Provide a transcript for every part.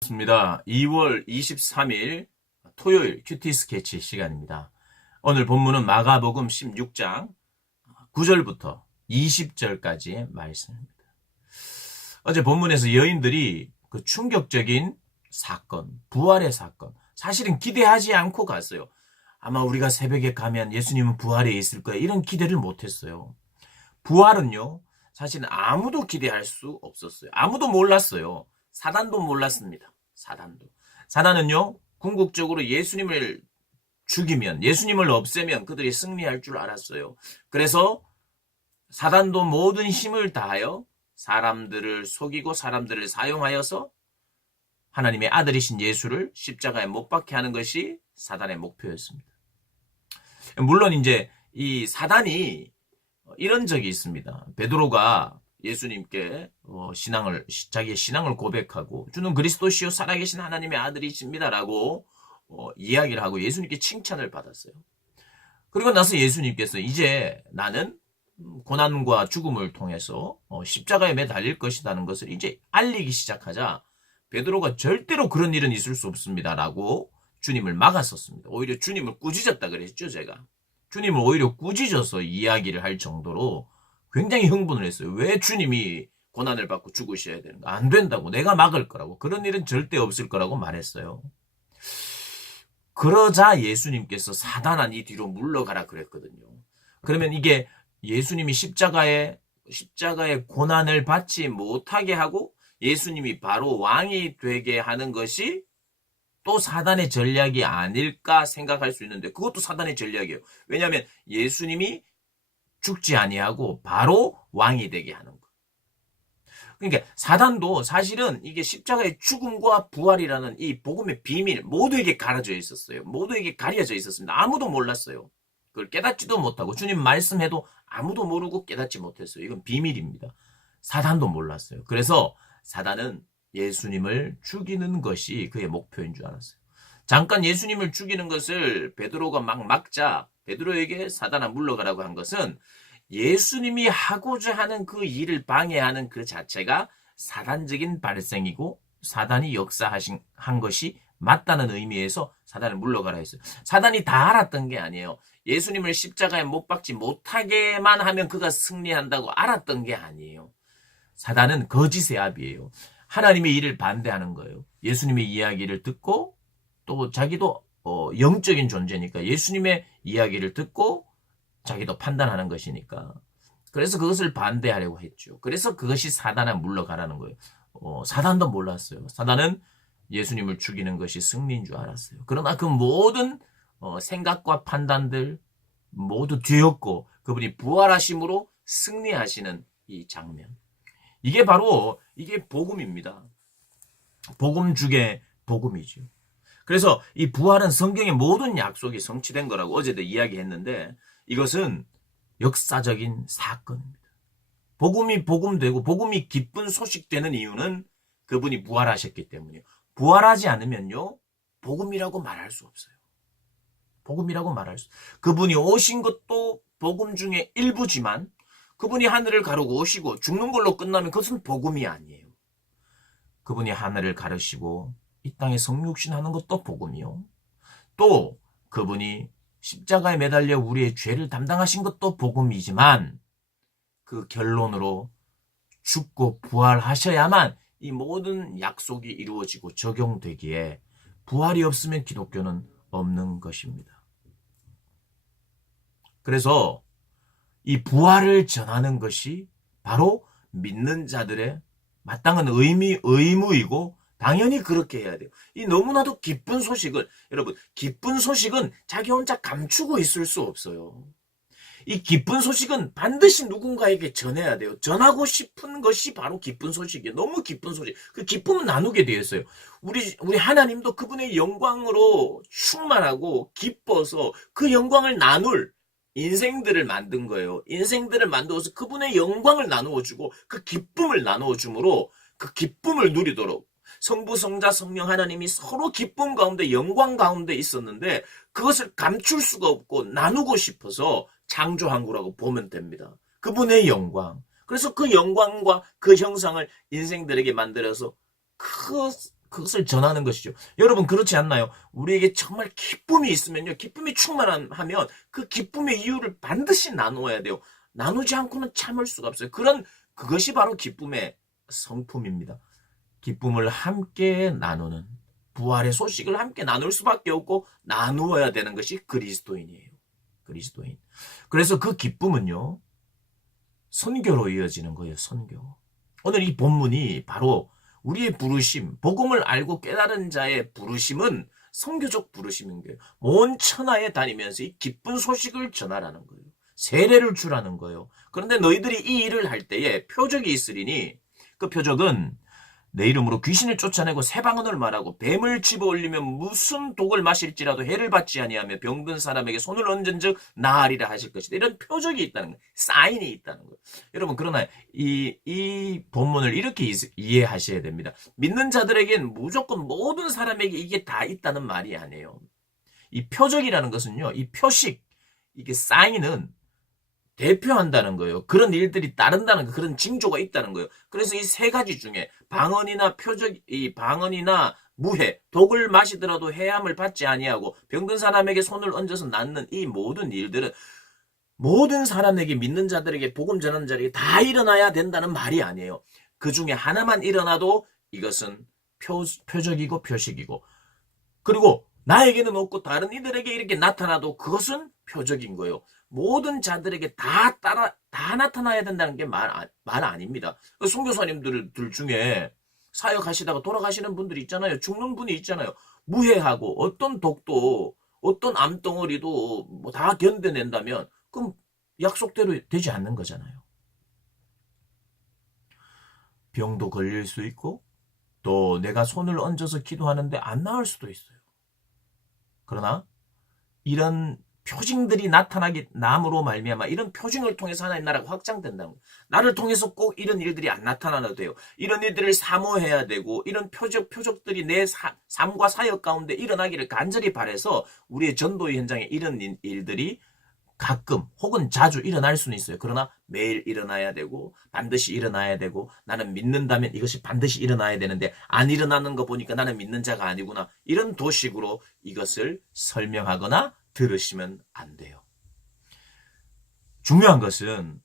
반갑습니다. 2월 23일 토요일 큐티 스케치 시간입니다. 오늘 본문은 마가복음 16장 9절부터 20절까지의 말씀입니다. 어제 본문에서 여인들이 그 충격적인 사건, 부활의 사건, 사실은 기대하지 않고 갔어요. 아마 우리가 새벽에 가면 예수님은 부활해 있을 거야, 이런 기대를 못했어요. 부활은요, 사실은 아무도 기대할 수 없었어요. 아무도 몰랐어요. 사단도 몰랐습니다. 사단은요, 궁극적으로 예수님을 죽이면, 예수님을 없애면 그들이 승리할 줄 알았어요. 그래서 사단도 모든 힘을 다하여 사람들을 속이고 사람들을 사용하여서 하나님의 아들이신 예수를 십자가에 못 박게 하는 것이 사단의 목표였습니다. 물론 이제 이 사단이 이런 적이 있습니다. 베드로가 예수님께 자기의 신앙을 고백하고 주는 그리스도시요 살아계신 하나님의 아들이십니다라고 이야기를 하고 예수님께 칭찬을 받았어요. 그리고 나서 예수님께서 이제 나는 고난과 죽음을 통해서 십자가에 매달릴 것이라는 것을 이제 알리기 시작하자 베드로가 절대로 그런 일은 있을 수 없습니다라고 주님을 막았었습니다. 오히려 주님을 꾸짖었다 그랬죠, 제가. 주님을 오히려 꾸짖어서 이야기를 할 정도로 굉장히 흥분을 했어요. 왜 주님이 고난을 받고 죽으셔야 되는가? 안 된다고. 내가 막을 거라고. 그런 일은 절대 없을 거라고 말했어요. 그러자 예수님께서 사단아 네 뒤로 물러가라 그랬거든요. 그러면 이게 예수님이 십자가의 고난을 받지 못하게 하고 예수님이 바로 왕이 되게 하는 것이 또 사단의 전략이 아닐까 생각할 수 있는데 그것도 사단의 전략이에요. 왜냐하면 예수님이 죽지 아니하고 바로 왕이 되게 하는 거. 그러니까 사단도 사실은 이게 십자가의 죽음과 부활이라는 이 복음의 비밀 모두에게 가려져 있었어요. 모두에게 가려져 있었습니다. 아무도 몰랐어요. 그걸 깨닫지도 못하고 주님 말씀해도 아무도 모르고 깨닫지 못했어요. 이건 비밀입니다. 사단도 몰랐어요. 그래서 사단은 예수님을 죽이는 것이 그의 목표인 줄 알았어요. 잠깐 예수님을 죽이는 것을 베드로가 막 막자 베드로에게 사단아 물러가라고 한 것은 예수님이 하고자 하는 그 일을 방해하는 그 자체가 사단적인 발생이고 사단이 역사한 것이 맞다는 의미에서 사단을 물러가라 했어요. 사단이 다 알았던 게 아니에요. 예수님을 십자가에 못 박지 못하게만 하면 그가 승리한다고 알았던 게 아니에요. 사단은 거짓의 압이에요. 하나님의 일을 반대하는 거예요. 예수님의 이야기를 듣고 또 자기도 영적인 존재니까 예수님의 이야기를 듣고 자기도 판단하는 것이니까. 그래서 그것을 반대하려고 했죠. 그래서 그것이 사단아 물러가라는 거예요. 사단도 몰랐어요. 사단은 예수님을 죽이는 것이 승리인 줄 알았어요. 그러나 그 모든 생각과 판단들 모두 뒤엎고 그분이 부활하심으로 승리하시는 이 장면. 이게 바로 이게 복음입니다. 복음 중에 복음이죠. 그래서 이 부활은 성경의 모든 약속이 성취된 거라고 어제도 이야기했는데 이것은 역사적인 사건입니다. 복음이 복음되고 복음이 기쁜 소식 되는 이유는 그분이 부활하셨기 때문이에요. 부활하지 않으면요 복음이라고 말할 수 없어요. 복음이라고 말할 수. 그분이 오신 것도 복음 중에 일부지만 그분이 하늘을 가르고 오시고 죽는 걸로 끝나면 그것은 복음이 아니에요. 그분이 하늘을 가르시고 이 땅에 성육신하는 것도 복음이요. 또 그분이 십자가에 매달려 우리의 죄를 담당하신 것도 복음이지만 그 결론으로 죽고 부활하셔야만 이 모든 약속이 이루어지고 적용되기에 부활이 없으면 기독교는 없는 것입니다. 그래서 이 부활을 전하는 것이 바로 믿는 자들의 마땅한 의무이고 당연히 그렇게 해야 돼요. 이 너무나도 기쁜 소식을 여러분 기쁜 소식은 자기 혼자 감추고 있을 수 없어요. 이 기쁜 소식은 반드시 누군가에게 전해야 돼요. 전하고 싶은 것이 바로 기쁜 소식이에요. 너무 기쁜 소식. 그 기쁨을 나누게 되었어요. 우리 하나님도 그분의 영광으로 충만하고 기뻐서 그 영광을 나눌 인생들을 만든 거예요. 인생들을 만들어서 그분의 영광을 나누어주고 그 기쁨을 나누어줌으로 그 기쁨을 누리도록 성부, 성자, 성령 하나님이 서로 기쁨 가운데 영광 가운데 있었는데 그것을 감출 수가 없고 나누고 싶어서 창조한 거라고 보면 됩니다. 그분의 영광. 그래서 그 영광과 그 형상을 인생들에게 만들어서 그 그것을 전하는 것이죠. 여러분 그렇지 않나요? 우리에게 정말 기쁨이 있으면요. 기쁨이 충만하면 그 기쁨의 이유를 반드시 나누어야 돼요. 나누지 않고는 참을 수가 없어요. 그것이 바로 기쁨의 성품입니다. 기쁨을 함께 나누는, 부활의 소식을 함께 나눌 수밖에 없고 나누어야 되는 것이 그리스도인이에요. 그리스도인. 그래서 그 기쁨은요, 선교로 이어지는 거예요. 선교. 오늘 이 본문이 바로 우리의 부르심, 복음을 알고 깨달은 자의 부르심은 선교적 부르심인 거예요. 온 천하에 다니면서 이 기쁜 소식을 전하라는 거예요. 세례를 주라는 거예요. 그런데 너희들이 이 일을 할 때에 표적이 있으리니 그 표적은 내 이름으로 귀신을 쫓아내고 새 방언을 말하고 뱀을 집어 올리면 무슨 독을 마실지라도 해를 받지 아니하며 병든 사람에게 손을 얹은즉 나으리라 하실 것이다. 이런 표적이 있다는 거예요. 사인이 있다는 거예요. 여러분 그러나 이 본문을 이렇게 이해하셔야 됩니다. 믿는 자들에겐 무조건 모든 사람에게 이게 다 있다는 말이 아니에요. 이 표적이라는 것은요. 이 표식, 이게 사인은 대표한다는 거예요. 그런 일들이 따른다는 거, 그런 징조가 있다는 거예요. 그래서 이 세 가지 중에 방언이나 방언이나 무해, 독을 마시더라도 해함을 받지 아니하고 병든 사람에게 손을 얹어서 낫는 이 모든 일들은 모든 사람에게, 믿는 자들에게, 복음 전하는 자에게 다 일어나야 된다는 말이 아니에요. 그 중에 하나만 일어나도 이것은 표적이고 표식이고, 그리고 나에게는 없고 다른 이들에게 이렇게 나타나도 그것은 표적인 거예요. 모든 자들에게 다 나타나야 된다는 게 말 아닙니다. 선교사님들 중에 사역하시다가 돌아가시는 분들이 있잖아요. 죽는 분이 있잖아요. 무해하고 어떤 독도, 어떤 암덩어리도 뭐 다 견뎌낸다면 그럼 약속대로 되지 않는 거잖아요. 병도 걸릴 수 있고 또 내가 손을 얹어서 기도하는데 안 나을 수도 있어요. 그러나 이런 표징들이 남으로 말미암아 이런 표징을 통해서 하나님 나라가 확장된다는 거예요. 나를 통해서 꼭 이런 일들이 안 나타나도 돼요. 이런 일들을 사모해야 되고 이런 표적들이 내 삶과 사역 가운데 일어나기를 간절히 바라서 우리의 전도의 현장에 이런 일들이 가끔 혹은 자주 일어날 수는 있어요. 그러나 매일 일어나야 되고 반드시 일어나야 되고, 나는 믿는다면 이것이 반드시 일어나야 되는데 안 일어나는 거 보니까 나는 믿는 자가 아니구나, 이런 도식으로 이것을 설명하거나 들으시면 안 돼요. 중요한 것은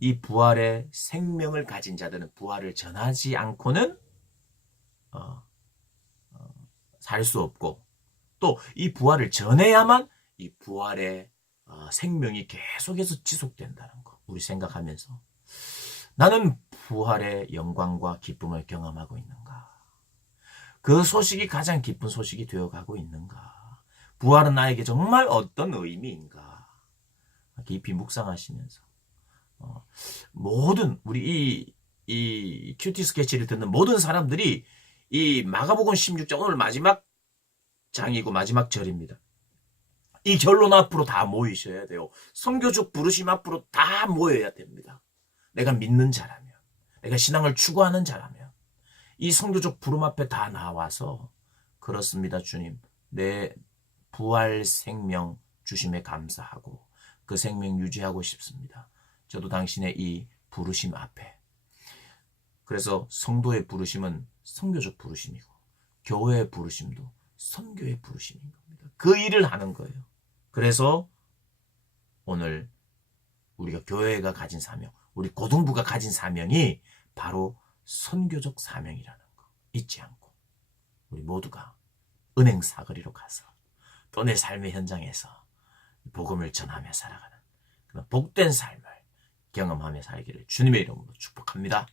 이 부활의 생명을 가진 자들은 부활을 전하지 않고는 살 수 없고, 또 이 부활을 전해야만 이 부활의 생명이 계속해서 지속된다는 거 우리 생각하면서, 나는 부활의 영광과 기쁨을 경험하고 있는가? 그 소식이 가장 기쁜 소식이 되어가고 있는가? 부활은 나에게 정말 어떤 의미인가? 깊이 묵상하시면서 모든 우리 이 큐티 스케치를 듣는 모든 사람들이 이 마가복음 16장 오늘 마지막 장이고 마지막 절입니다. 이 결론 앞으로 다 모이셔야 돼요. 선교적 부르심 앞으로 다 모여야 됩니다. 내가 믿는 자라면, 내가 신앙을 추구하는 자라면 이 선교적 부름 앞에 다 나와서, 그렇습니다 주님, 내 부활 생명 주심에 감사하고 그 생명 유지하고 싶습니다. 저도 당신의 이 부르심 앞에, 그래서 성도의 부르심은 선교적 부르심이고 교회의 부르심도 선교의 부르심인 겁니다. 그 일을 하는 거예요. 그래서 오늘 우리가 교회가 가진 사명, 우리 고등부가 가진 사명이 바로 선교적 사명이라는 거 잊지 않고 우리 모두가 은행 사거리로 가서 또 내 삶의 현장에서 복음을 전하며 살아가는 그런 복된 삶을 경험하며 살기를 주님의 이름으로 축복합니다.